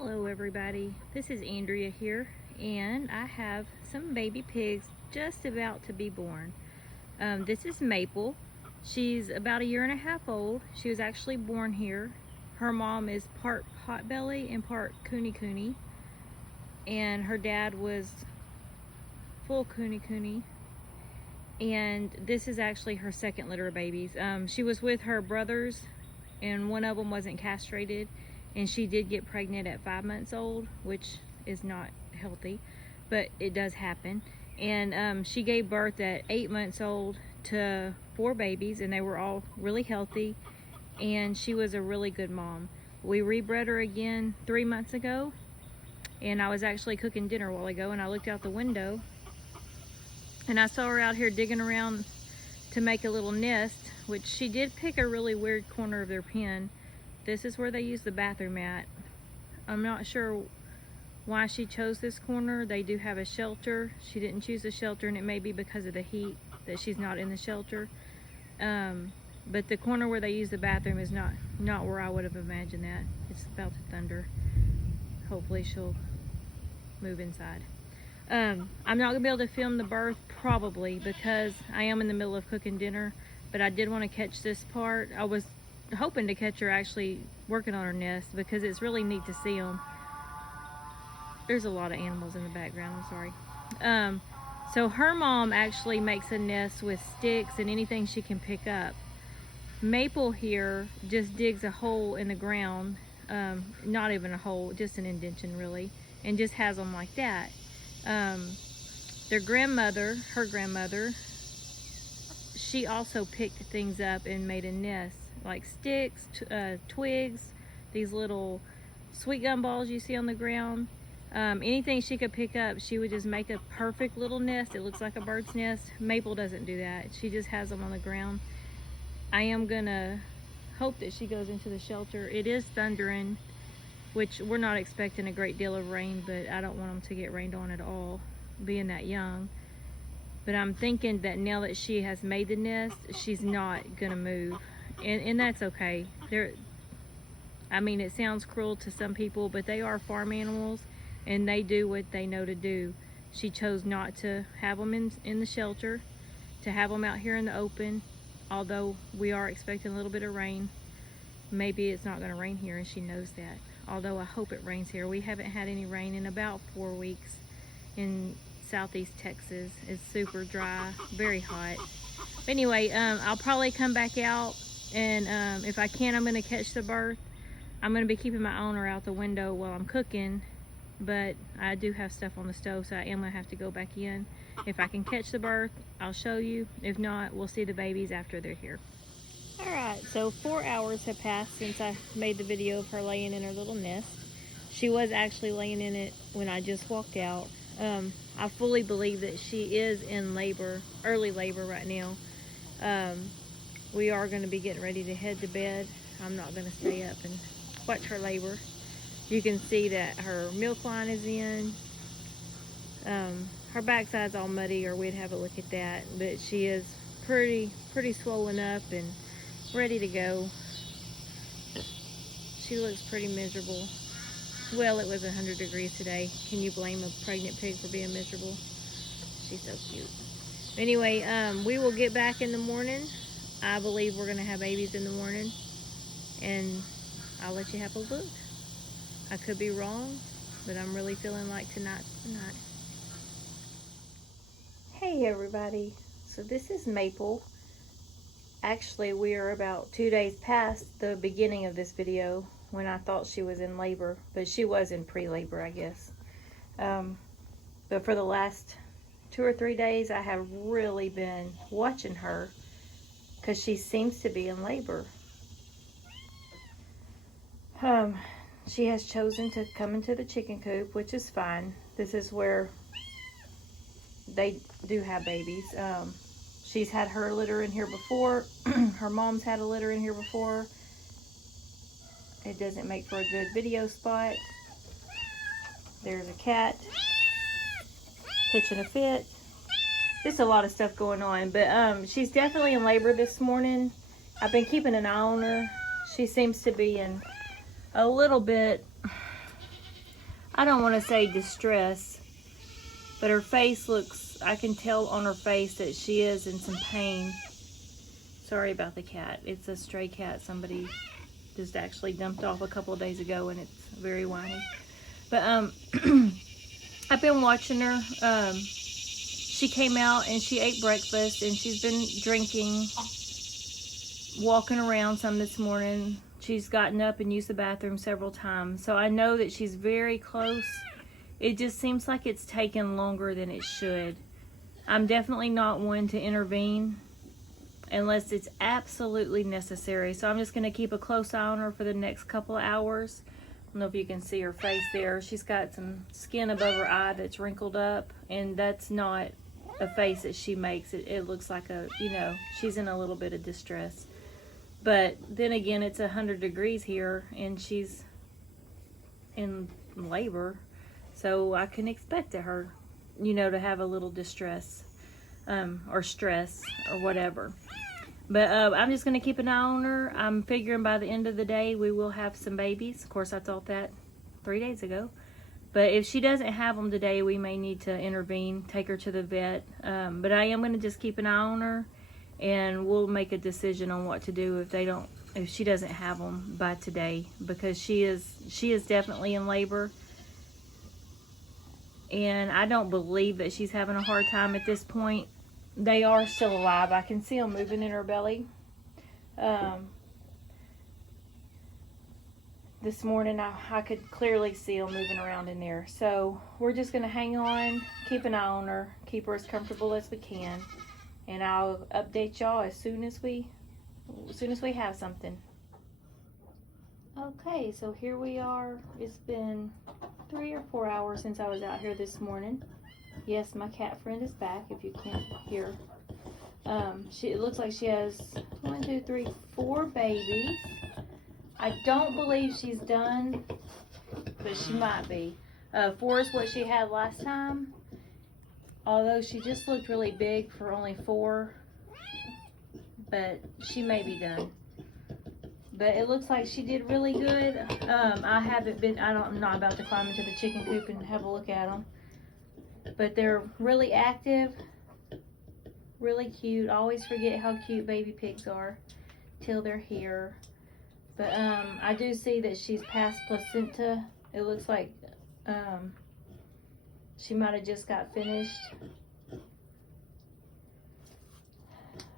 Hello everybody, this is Andrea here, and I have some baby pigs just about to be born. This is Maple. She's about 1.5 years old. She was actually born here. Her mom is part potbelly and part Kunekune, and her dad was full Kunekune. And this is actually her second litter of babies. She was with her brothers, and one of them wasn't castrated, and she did get pregnant at 5 months old, which is not healthy, but it does happen. And she gave birth at 8 months old to 4 babies, and they were all really healthy, and she was a really good mom. We rebred her again 3 months ago, and I was actually cooking dinner a while ago, and I looked out the window and I saw her out here digging around to make a little nest, which she did pick a really weird corner of their pen. This is where they use the bathroom at. I'm not sure why she chose this corner. They do have a shelter. She didn't choose the shelter, and it may be because of the heat that she's not in the shelter. But the corner where they use the bathroom is not where I would have imagined that. It's about to thunder. Hopefully she'll move inside. I'm not gonna be able to film the birth probably because I am in the middle of cooking dinner, but I did want to catch this part. I was hoping to catch her actually working on her nest because it's really neat to see them. There's a lot of animals in the background, I'm sorry. So her mom actually makes a nest with sticks and anything she can pick up. Maple here just digs a hole in the ground, not even a hole, just an indentation really, and just has them like that. Their grandmother, her grandmother, she also picked things up and made a nest, like sticks, twigs, these little sweet gum balls you see on the ground. Anything she could pick up, she would just make a perfect little nest. It looks like a bird's nest. Maple doesn't do that. She just has them on the ground. I am gonna hope that she goes into the shelter. It is thundering, which we're not expecting a great deal of rain, but I don't want them to get rained on at all, being that young. But I'm thinking that now that she has made the nest, she's not gonna move, and that's okay. I mean, it sounds cruel to some people, but they are farm animals, and they do what they know to do. She chose not to have them in the shelter, to have them out here in the open, although we are expecting a little bit of rain. Maybe it's not gonna rain here, and she knows that. Although I hope it rains here. We haven't had any rain in about 4 weeks in southeast Texas. It's super dry, very hot. But anyway, I'll probably come back out, and if I can, I'm gonna catch the birth. I'm gonna be keeping my owner out the window while I'm cooking, but I do have stuff on the stove, so I am gonna have to go back in. If I can catch the birth, I'll show you. If not, we'll see the babies after they're here. Alright, so 4 hours have passed since I made the video of her laying in her little nest. She was actually laying in it when I just walked out. I fully believe that she is in labor, early labor right now. We are going to be getting ready to head to bed. I'm not going to stay up and watch her labor. You can see that her milk line is in. Her backside's all muddy, or we'd have a look at that. But she is pretty swollen up and ready to go. She looks pretty miserable. Well, it was 100 degrees today. Can you blame a pregnant pig for being miserable? She's so cute. Anyway, we will get back in the morning. I believe we're gonna have babies in the morning, and I'll let you have a look. I could be wrong, but I'm really feeling like tonight's the night. Hey everybody, so this is Maple. Actually, we are about 2 days past the beginning of this video when I thought she was in labor, but she was in pre-labor, I guess. But for the last 2 or 3 days, I have really been watching her because she seems to be in labor. She has chosen to come into the chicken coop, which is fine. This is where they do have babies. She's had her litter in here before. Her mom's had a litter in here before. It doesn't make for a good video spot. There's a cat pitching a fit. Just a lot of stuff going on. But she's definitely in labor this morning. I've been keeping an eye on her. She seems to be in a little bit I don't want to say distress, but her face looks, I can tell on her face that she is in some pain. Sorry about the cat. It's a stray cat somebody just actually dumped off a couple of days ago, and it's very whiny. But I've been watching her. She came out and she ate breakfast, and she's been drinking, walking around some this morning. She's gotten up and used the bathroom several times. So I know that she's very close. It just seems like it's taken longer than it should. I'm definitely not one to intervene unless it's absolutely necessary. So I'm just going to keep a close eye on her for the next couple of hours. I don't know if you can see her face there. She's got some skin above her eye that's wrinkled up, and that's not a face that she makes. It looks like a, you know, she's in a little bit of distress. But then again, it's 100 degrees here, and she's in labor. So I can expect her, you know, to have a little distress or stress or whatever. But I'm just going to keep an eye on her. I'm figuring by the end of the day we will have some babies. Of course, I thought that 3 days ago. But if she doesn't have them today, we may need to intervene, take her to the vet. But I am going to just keep an eye on her, and we'll make a decision on what to do if she doesn't have them by today, because she is definitely in labor. And I don't believe that she's having a hard time at this point. They are still alive. I can see them moving in her belly. This morning I could clearly see them moving around in there. So we're just going to hang on, keep an eye on her, keep her as comfortable as we can. And I'll update y'all as soon as we have something. Okay, so here we are. It's been 3 or 4 hours since I was out here this morning. Yes, my cat friend is back, if you can't hear. It looks like she has 1, 2, 3, 4 babies. I don't believe she's done, but she might be. 4 is what she had last time. Although she just looked really big for only 4, but she may be done. But it looks like she did really good. I'm not about to climb into the chicken coop and have a look at them. But they're really active, really cute. I always forget how cute baby pigs are till they're here. But I do see that she's past placenta. It looks like she might have just got finished.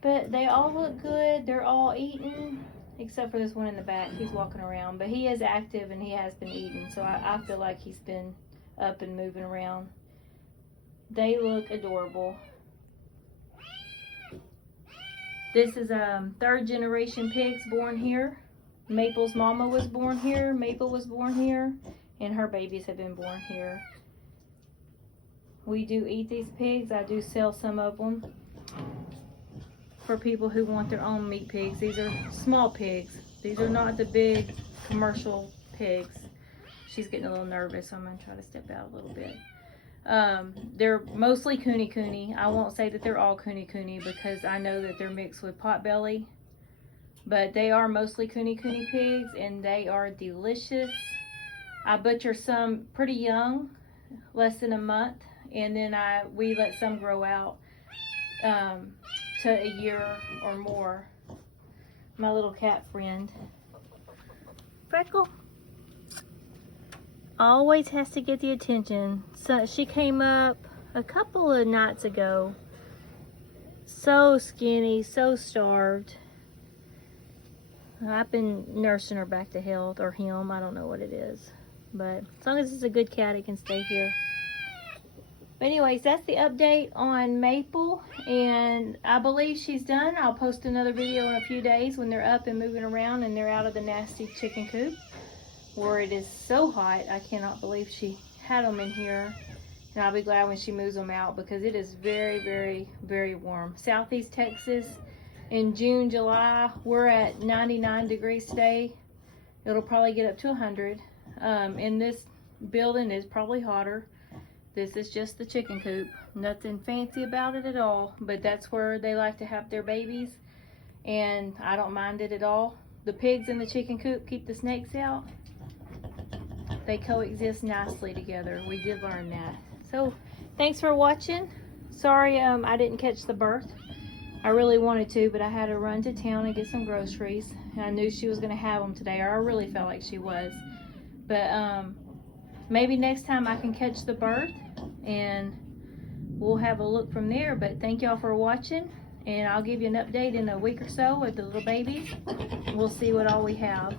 But they all look good. They're all eating, except for this one in the back. He's walking around. But he is active and he has been eating. So I feel like he's been up and moving around. They look adorable. This is 3rd generation pigs born here. Maple's mama was born here. Maple was born here. And her babies have been born here. We do eat these pigs. I do sell some of them for people who want their own meat pigs. These are small pigs. These are not the big commercial pigs. She's getting a little nervous, so I'm going to try to step out a little bit. They're mostly Kunekune. I won't say that they're all Kunekune because I know that they're mixed with potbelly. But they are mostly Kunekune pigs, and they are delicious. I butcher some pretty young, less than a month, and then we let some grow out to a year or more. My little cat friend, Freckle, always has to get the attention. So she came up a couple of nights ago, so skinny, so starved. I've been nursing her back to health, or him, I don't know what it is. But as long as it's a good cat, it can stay here. But anyways, that's the update on Maple, and I believe she's done. I'll post another video in a few days when they're up and moving around and they're out of the nasty chicken coop where it is so hot. I cannot believe she had them in here, and I'll be glad when she moves them out because it is very, very, very warm. Southeast Texas in June, July, we're at 99 degrees today. It'll probably get up to 100. In this building is probably hotter. This is just the chicken coop. Nothing fancy about it at all, but that's where they like to have their babies, and I don't mind it at all. The pigs in the chicken coop keep the snakes out. they coexist nicely together. We did learn that. So thanks for watching. Sorry I didn't catch the birth. I really wanted to, but I had to run to town and get some groceries. And I knew she was going to have them today, or I really felt like she was. But maybe next time I can catch the birth and we'll have a look from there. But thank y'all for watching, and I'll give you an update in a week or so with the little babies. We'll see what all we have.